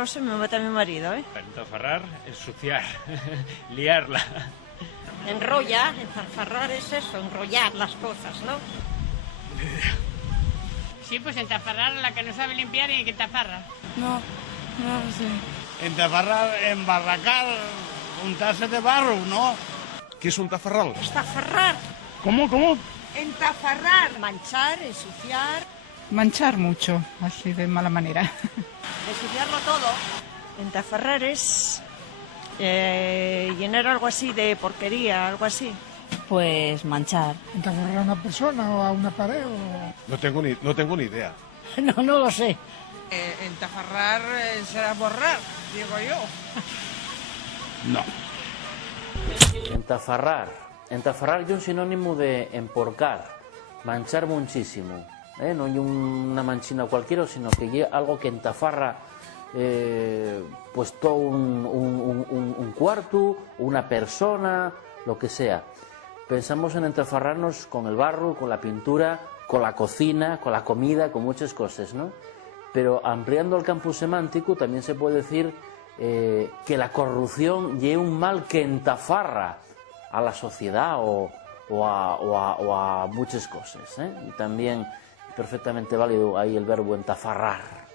lo sé, me mata mi marido, ¿eh? Entafarrar, ensuciar, liarla. Enrollar, entafarrar es eso, enrollar las cosas, ¿no? Sí, pues entafarrar a la que no sabe limpiar y que entafarra. No sé. Entafarrar, embarracar, untarse de barro, ¿no? ¿Qué es un tafarral? Estafarrar. ¿Cómo? Entafarrar. Manchar, ensuciar. Manchar mucho, así de mala manera. Ensuciarlo todo. Entafarrar es llenar algo así de porquería, algo así. Pues manchar. ¿Entafarrar a una persona o a una pared? No tengo ni idea. No lo sé. Entafarrar será borrar, digo yo. No. Entafarrar es un sinónimo de emporcar, manchar muchísimo. No hay una manchina cualquiera, sino que es algo que entafarra pues todo un cuarto, una persona, lo que sea. Pensamos en entafarrarnos con el barro, con la pintura, con la cocina, con la comida, con muchas cosas, ¿no? Pero ampliando el campo semántico también se puede decir que la corrupción es un mal que entafarra a la sociedad o a muchas cosas, ¿eh? Y también perfectamente válido ahí el verbo entafarrar.